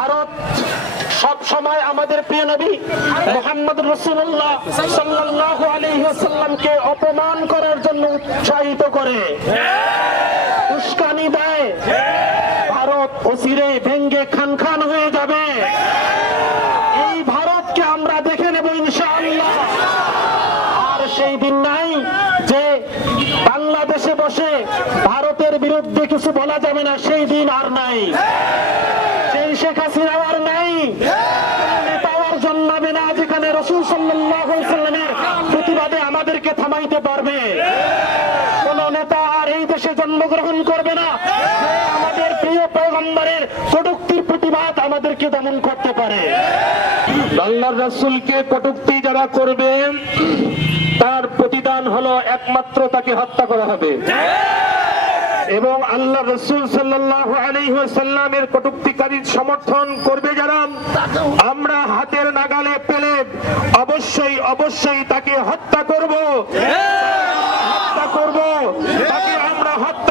ভারত সব সময় আমাদের প্রিয় নবী মোহাম্মদ রসুল্লাহ সাল্লাল্লাহু আলাইহি ওয়াসাল্লামকে অপমান করার জন্য উৎসাহিত করে। উস্কানি দেয়। ভারত অচিরে ভেঙ্গে খান খান হয়ে যাবে। এই ভারতকে আমরা দেখে নেব ইনশাআল্লাহ। আর সেই দিন নাই যে বাংলাদেশে বসে ভারতের বিরুদ্ধে কিছু বলা যাবে না, সেই দিন আর নাই সেই শেখ হাসিনা আর নাই নেতাও আর জন্মাবে না যেখানে রসুল সাল্লামের প্রতিবাদে আমাদেরকে থামাইতে পারবে। কোন নেতা আর এই দেশে জন্মগ্রহণ করবে না। আমাদের প্রিয় পয়গম্বরের কটুক্তির প্রতিবাদ আমাদেরকে দমন করতে পারে। আল্লাহর রাসূলকে কটুক্তি যারা করবে, তার প্রতিদান হলো একমাত্র তাকে হত্যা করা হবে। এবং আল্লাহ রসুল সাল্লাহ আলাইহি ওয়াসাল্লামের কটুক্তিকারীর সমর্থন করবে যারা আমরা হাতের নাগালে পেলে অবশ্যই অবশ্যই তাকে হত্যা করব। হত্যা করব। তাকে আমরা হত্যা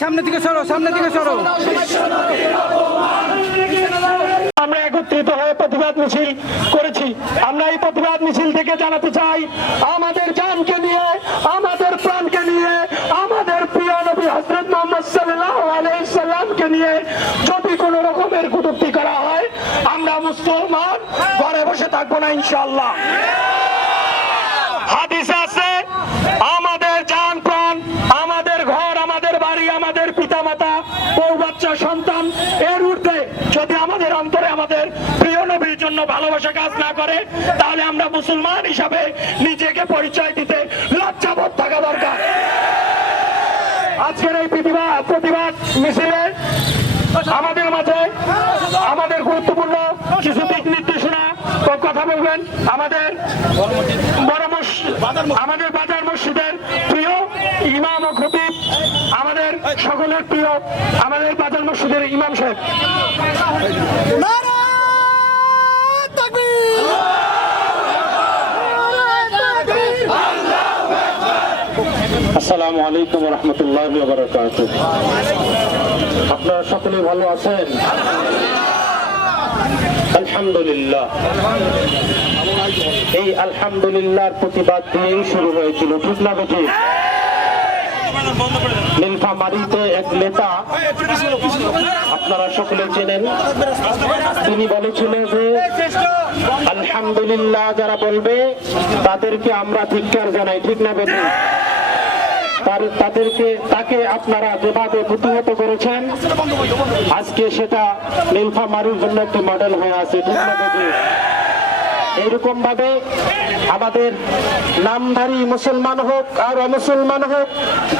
সামনে দিকে সরো সামনে দিকে সরো। আমরা একত্রিত হয়ে প্রতিবাদ মিছিল করেছি। আমরা এই প্রতিবাদ মিছিল থেকে জানাতে চাই, আমাদের জানকে নিয়ে, আমাদের প্রাণকে নিয়ে, আমাদের প্রিয় নবী হজরত মোহাম্মদ সাল্লাল্লাহু আলাইহি সাল্লামকে নিয়ে যদি কোনো রকমের কটূক্তি করা হয়, আমরা মুসলমান ঘরে বসে থাকব না ইনশাআল্লাহ। হাদিসে আছে আমাদের জান প্রাণ আমাদের ঘর আমাদের বাড়ি আমাদের পিতামাতা বউ বাচ্চা সন্তান এর ঊর্ধ্বে যদি আমাদের অন্তরে আমাদের প্রিয় নবীর ভালোবাসা কাজ না করে, তাহলে আমরা মুসলমান হিসাবে নিজেকে পরিচয় দিতে লজ্জাবোধ থাকা দরকার। আজকের এই প্রতিবাদ প্রতিবাদ মিছিলে আমাদের মাঝে আমাদের গুরুত্বপূর্ণ কিছু দিক নির্দেশনা কথা বলবেন আমাদের আমাদের বাজার মসজিদের প্রিয় ইমাম ও খতিব, আমাদের সকলের প্রিয় আমাদের বাজার মসজিদের ইমাম সাহেব। আলাইকুম রহমতুল্লাহ আপনারা সকলে ভালো আছেন? আলহামদুলিল্লাহ। এই আলহামদুলিল্লাহর প্রতিবাদ দিয়েই শুরু হয়েছিল, ঠিক না নীলফামারীতে এক নেতা, আপনারা সকলে চেনেন, তিনি বলেছিলেন যে, আলহামদুলিল্লাহ যারা বলবে, তাদেরকে আমরা ধিক্কার জানাই, ঠিক না বেঠিক তার তাদেরকে তাকে আপনারা যেভাবে প্রতিহত করেছেন, আজকে সেটা নীলফা মারুর জন্য একটি মডেল হয়ে আছে। এইরকম ভাবে আমাদের নামধারী মুসলমান হোক আর অমুসলমান হোক,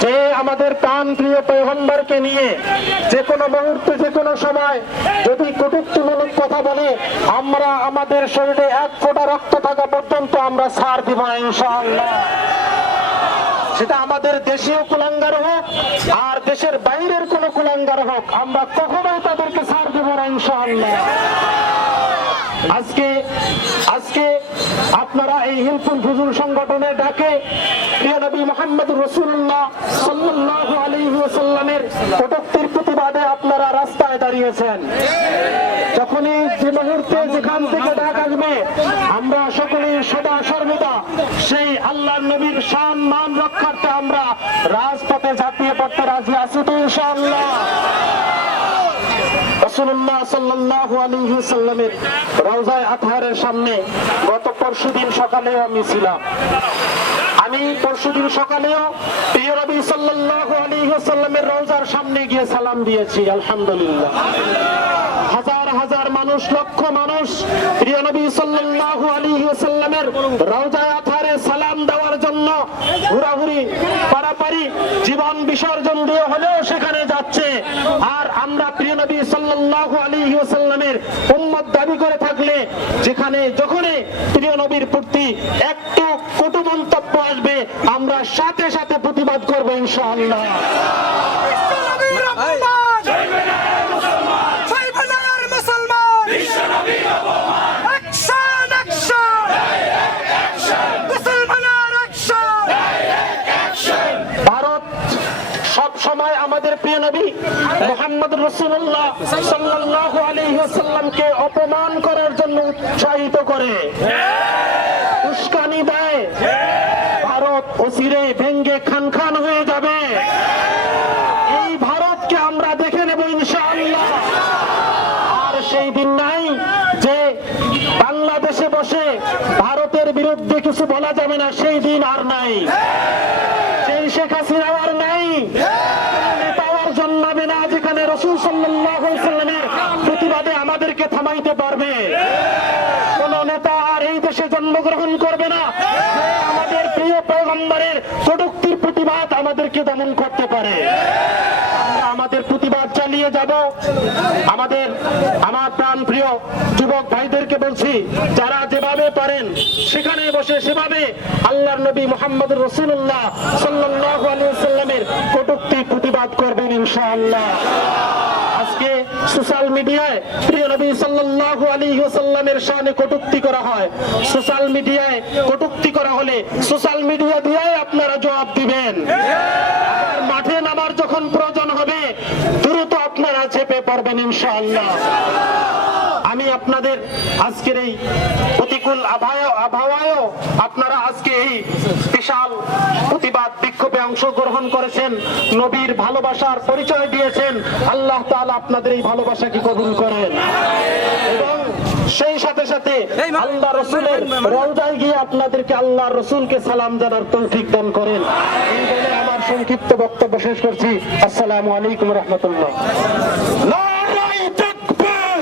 যে আমাদের প্রাণ প্রিয় পয়গম্বরকে নিয়ে যে কোনো মুহূর্তে যে কোনো সময় যদি কটুক্তিমূলক কথা বলে, আমরা আমাদের শরীরে এক ফোঁটা রক্ত থাকা পর্যন্ত আমরা সার দিব ইনশাআল্লাহ। সেটা আমাদের দেশীয় কুলাঙ্গার হোক, আর দেশের বাইরের কোন কুলাঙ্গার হোক, আমরা কখনোই তাদেরকে ছাড় দেব না, ইনশাআল্লাহ। আজকে আজকে আপনারা এই হিলফুল ফুজুল সংগঠনে ডাকে, প্রিয় নবী মোহাম্মদ রসুল্লাহ সাল্লাল্লাহু আলাইহি রাস্তায় দাঁড়িয়েছেন। যখনই যে মুহূর্তে যেখান থেকে ডাক আসবে, আমরা সকলে সদা সর্বদা সেই আল্লাহ নবীর সান মান রক্ষার্থে আমরা রাজপথে ঝাঁপিয়ে পড়তে রাজি আছি তো ইনশাআল্লাহ। আতহারের সামনে গিয়ে সালাম দিয়েছি, আলহামদুলিল্লাহ। হাজার হাজার মানুষ, লক্ষ মানুষ প্রিয় নবী সাল্লাল্লাহু আলাইহি সাল্লামের রওজায়ে আতহারে সালাম দেওয়ার ঘোরাঘুরি, পারাপারি, জীবন বিসর্জন দিয়ে হলেও সেখানে যাচ্ছে। আর আমরা প্রিয় নবী আলাইহি ওয়াসাল্লামের উম্মত দাবি করে থাকলে যেখানে যখনই প্রিয় নবীর প্রতি একটু কটু মন্তব্য আসবে, আমরা সাথে সাথে প্রতিবাদ করব ইনশাআল্লাহ ভারত সব সময় আমাদের প্রিয় নবী মোহাম্মদ রসুল্লাহ সাল্লাল্লাহু আলাইহি ওয়াসাল্লামকে অপমান করার জন্য উৎসাহিত করে। উস্কানি দেয়। ভারত অচিরে ভেঙ্গে খান খান হয়ে যাবে। এই ভারতকে আমরা দেখে নেব ইনশাআল্লাহ। আর সেই দিন নাই যে বাংলাদেশে বসে ভারতের বিরুদ্ধে কিছু বলা যাবে না, সেই দিন আর নাই সেই শেখ হাসিনা আর নাই নেতাও আর জন্মাবে না যেখানে রসুল সাল্লাল্লাহু আলাইহি সাল্লামের প্রতিবাদে আমাদেরকে থামাইতে পারবে কোন নেতা আর এই দেশে জন্মগ্রহণ করবে না যে আমাদের প্রিয় পয়গম্বরের কটুক্তির প্রতিবাদ দমন করতে পারে। আমরা আমাদের প্রতিবাদ চালিয়ে যাব। আমাদের, আমার প্রাণ প্রিয় যুবক ভাইদেরকে বলছি, যারা যেভাবে পারেন, সেখানে বসে সেভাবে আল্লাহর নবী মোহাম্মদ রসুল্লাহ সাল্লাহ আলিয়া সাল্লামের কটুক্তি প্রতিবাদ করবেন ইনশাআল্লাহ। আজকে সোশ্যাল মিডিয়ায় প্রিয় নবী সাল্লাল্লাহু আলাইহি ওয়াসাল্লামের শানে কটূক্তি করা হয়। সোশ্যাল মিডিয়ায় কটূক্তি করা হলে সোশ্যাল মিডিয়া দিয়েই আপনারা জবাব দিবেন। আবার মাঠে নামার যখন প্রয়োজন হবে, দ্রুত আপনারা চেপে পড়বেন ইনশাআল্লাহ। আমি আপনাদের আজকের এই প্রতিকূল আবহাওয়া আবহাওয়ায়ও আপনারা আজকে এই অংশগ্রহণ করেছেন নবীর ভালোবাসার পরিচয় দিয়েছেন আল্লাহ তাআলা আপনাদের এই ভালোবাসাকে কবুল করেন? এবং সেই সাথে সাথে আল্লাহ রসুলের রওজায় গিয়ে আপনাদেরকে আল্লাহ রসুলকে সালাম জানার তৌফিক দান করেন। এই বলে আমার সংক্ষিপ্ত বক্তব্য শেষ করছি। আসসালামু আলাইকুম রহমতুল্লাহ নারায়ে তাকবীর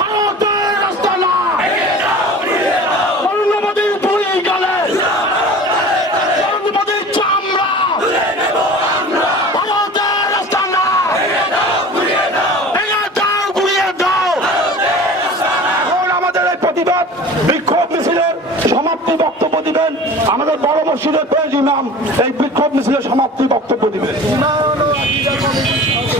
ভারতের রাস্তানা বঙ্গবন্ধুর দুই গালে বঙ্গবন্ধুর চামড়া ভারতের রাস্তানা ভেঙে দাও গুড়িয়ে দাও এখন আমাদের এই প্রতিবাদ বিক্ষোভ মিছিলের সমাপ্তি বক্তব্য দিবেন আমাদের বড় মসজিদের প্রয়োজন এই বিক্ষোভ মিছিলের সমাপ্তি বক্তব্য দিবেন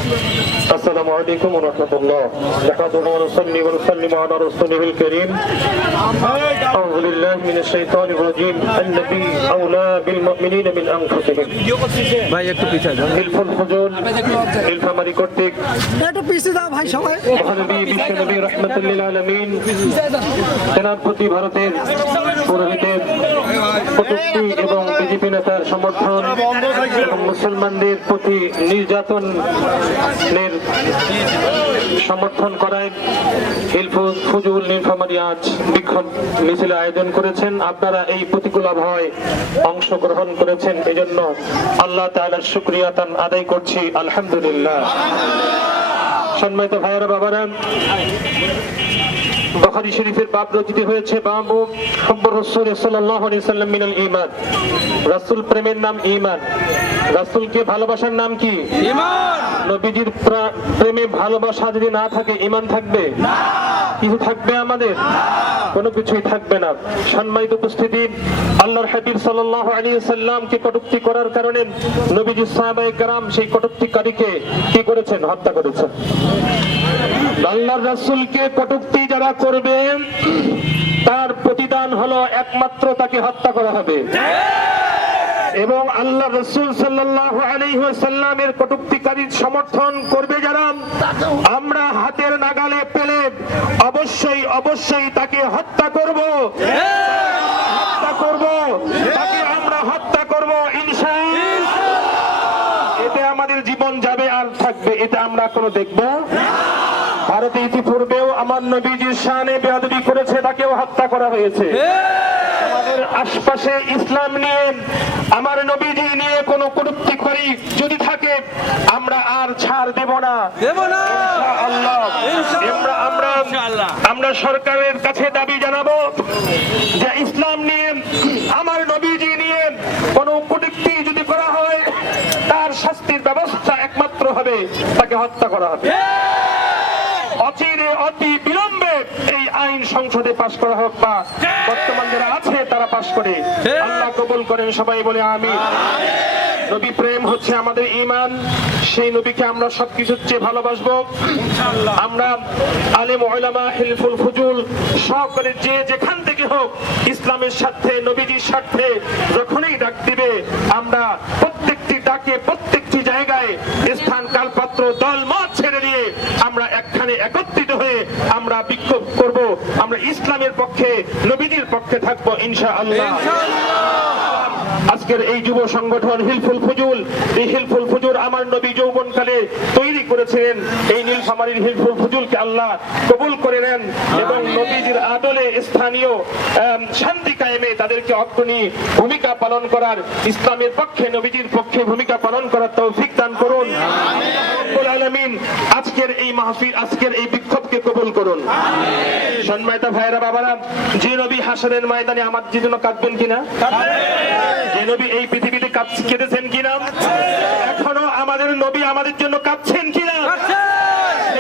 السلام عليكم ورحمة الله نحمده ونصلي ونسلم على رسوله الكريم أعوذ بالله من الشيطان الرجيم النبي أولى بالمؤمنين من أنفسهم ভাই একটু পিছিয়ে যান حلف الفجور حلف আমারি কর্তৃক একটু পিছিয়ে দাও ভাই সবাই মহানবী বিশ্বনবী রহমতুল্লিল আলমিন সেনাপতি ভারতের পুরোহিতের কটূক্তি এবং বিজেপি নেতার সমর্থন এবং মুসলমানদের প্রতি নির্যাতনের সমর্থন করায় হিলফু ফুজুল মিছিল আয়োজন করেছেন। আপনারা এই প্রতিকূল আবহাওয়ায় অংশগ্রহণ করেছেন। এজন্য আল্লাহ তাআলার শুক্রিয়া তান আদায় করছি। আলহামদুলিল্লাহ। সম্মানিত ভাইয়েরা, বাবারা বখারি শরীফের বাপ রচিত হয়েছে বাবু রসুল সাল্লাহ সাল্লাম মিনাল ইমান রাসুল প্রেমের নাম ইমান রাসুলকে ভালোবাসার নাম কি? নবীজির প্রেমে ভালোবাসা যদি না থাকে ইমান থাকবে? কিছু থাকবে আমাদের? কোনো কিছুই থাকবে না। সম্মানিত উপস্থিতি আল্লাহর হাবিব সাল্লাহ আলী সাল্লামকে কটুক্তি করার কারণে নবীজি সাহাবাই কারাম সেই কটুক্তিকারীকে কি করেছেন? হত্যা করেছেন। আল্লাহর রাসূলকে কটুক্তি যারা করবে, তার প্রতিদান হলো একমাত্র তাকে হত্যা করা হবে। এবং আল্লাহ রসুল ওয়াসাল্লামের কটূক্তিকারীর সমর্থন করবে যারা, আমরা হাতের নাগালে পেলে অবশ্যই অবশ্যই তাকে হত্যা করব। হত্যা করব, তাকে আমরা হত্যা করব, ইনশাআল্লাহ। এতে আমাদের জীবন যাবে আর থাকবে, এটা আমরা কোনো দেখব। ভারতে ইতিপূর্বেও আমার নবীজির শানে বেয়াদবি করেছে তাকেও হত্যা করা হয়েছে। আমাদের আশপাশে ইসলাম নিয়ে আমার নবীজি নিয়ে কোনো কটূক্তি করি যদি থাকে আমরা আর ছাড় দেব না। দেব না! আল্লাহ আমরা আমরা সরকারের কাছে দাবি জানাব যে ইসলাম নিয়ে আমার নবীজি নিয়ে কোনো কটূক্তি যদি করা হয় তার শাস্তির ব্যবস্থা একমাত্র হবে তাকে হত্যা করা হবে। অচিরে অতি বিলম্বে এই আইন সংসদে পাশ করা হোক বা বর্তমান যারা আছে, তারা পাশ করে। আল্লাহ কবুল করেন সবাই বলে আমি নবী প্রেম হচ্ছে আমাদের ইমান সেই নবীকে আমরা সবকিছুর চেয়ে ভালোবাসবো। আমরা আলেম ওলামা হিলফুল, ফুজুল সকলে যে যেখান থেকে হোক, ইসলামের স্বার্থে, নবীজির স্বার্থে যখনই ডাক দিবে, আমরা প্রত্যেকটি ডাকে প্রত্যেকটি জায়গায় স্থান কালপাত্র দল মত ছেড়ে দিয়ে আমরা একখানে একত্রিত হয়ে আমরা বিক্ষোভ করব, আমরা ইসলামের পক্ষে, নবীদের পক্ষে থাকব ইনশা আল্লাহ আজকের এই যুব সংগঠন হিলফুল ফুজুল এই হিলফুল ফুজুল আমার নবী যৌবনকালে তৈরি করেছিলেন। এই নীলফামারীর হিলফুল ফুজুলকে আল্লাহ কবুল করে নেন এবং নবীজির আদলে স্থানীয় শান্তি কায়েমে তাদেরকে অগ্রণী ভূমিকা পালন করার ইসলামের পক্ষে নবীজির পক্ষে ভূমিকা পালন করার তৌফিক দান করুন। আলামিন আজকের এই মাহফিল আজকের এই বিক্ষোভকে কবুল করুন। সম্মানিত ভাইরা বাবারা যে নবী হাসরের ময়দানে আমার জন্য কাঁদবেন কিনা? নবী এই পৃথিবীতে কাঁদ- কেঁদেছেন কিনা এখনও আমাদের নবী আমাদের জন্য কাঁদছেন কিনা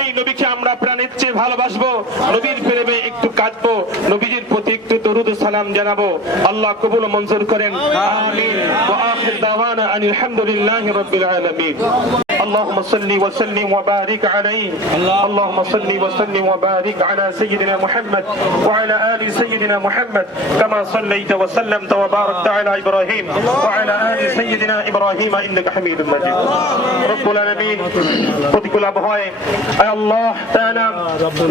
এই নবীকে আমরা প্রাণের চেয়ে ভালোবাসবো। নবীর প্রেমে একটু কাঁদবো নবীজির প্রতি একটু দরুদ সালাম জানাব। আল্লাহ কবুল মঞ্জুর করেন। আমিন। ওয়া আখির দাওয়ানা আনিল হামদুলিল্লাহি রাব্বিল আলামিন। اللهم صل وسلم وبارك عليه اللهم صل وسلم وبارك على سيدنا محمد وعلى ال سيدنا محمد كما صليت وسلمت وباركت على ابراهيم وعلى ال سيدنا ابراهيم انك حميد مجيد رب العالمين প্রতিকূল আবহাওয়ায় আয় আল্লাহ তাআলা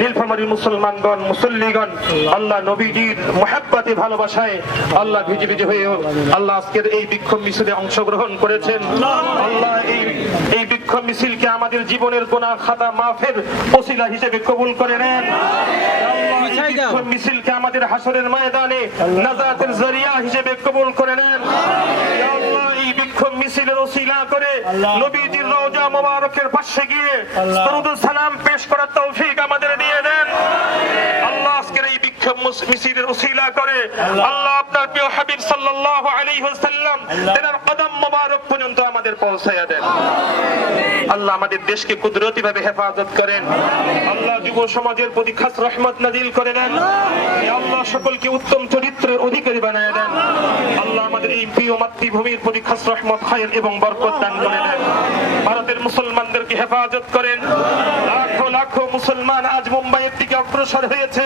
নীলফামারীর মুসলমানগণ মুসল্লিগণ আল্লাহ নবীজির মোহাব্বতে ভালোবাসায় আল্লাহ ভিজে ভিজে হয়ে আল্লাহ আজকের এই বিক্ষোভ মিছিলে অংশগ্রহণ করেছেন আল্লাহ এই এই বিক্ষোভ মিছিলকে আমাদের জীবনের গোনা খাতা মাফের ওসিলা হিসেবে কবুল করে নেন। মিছিলকে আমাদের হাসরের ময়দানে নাজাতের জরিয়া হিসেবে কবুল করে নেন। এই বিক্ষোভ মিছিলের ওসিলা করে নবীজির রওজা মোবারকের পাশে গিয়ে দরুদ সালাম পেশ করার তৌফিক আমাদের দিয়ে দেন আল্লাহ আজকের এই বিক্ষোভ মিছিলের ওসিলা করে আল্লাহ আপনার প্রিয় হাবিব সাল্লাল্লাহু আলাইহি ওয়াসাল্লাম তেনার কদম মোবারক পর্যন্ত আমাদের পৌঁছায়া দেন। আল্লাহ। আমাদের দেশকে কুদরতি ভাবে হেফাজত করেন। আল্লাহ। যুব সমাজের প্রতি খাস রহমত নাজিল করে দেন। আল্লাহ। সকলকে উত্তম চরিত্রের অধিকারী বানায় দেন। আল্লাহ। আমাদের এই প্রিয় মাতৃভূমির প্রতি খাস রহমত খায়ের এবং বরকত দান করে দেন। ভারতের মুসলমানদেরকে হেফাজত করেন। লাখো লাখো মুসলমান আজ মুম্বাইয়ের দিকে অগ্রসর হয়েছে।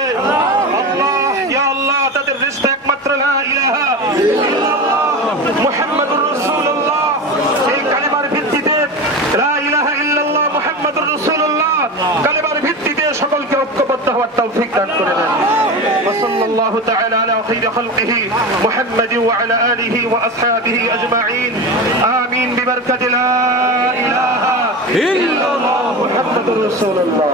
আল্লাহ ইয়া আল্লাহ তাদের রিস্তা একমাত্র লা ইলাহা ইল্লাল্লাহ মুহাম্মাদুর রাসূলুল্লাহ এই কালিমার ভিত্তিতে লা ইলাহা ইল্লাল্লাহ মুহাম্মাদুর রাসূলুল্লাহ কালিমার ভিত্তিতে সকলকে ঐক্যবদ্ধ হওয়ার তৌফিক দান করে দেন وصلى الله تعالى على خير خلقه محمد وعلى آله وأصحابه أجمعين آمين ببركة لا إله إلا الله محمد رسول الله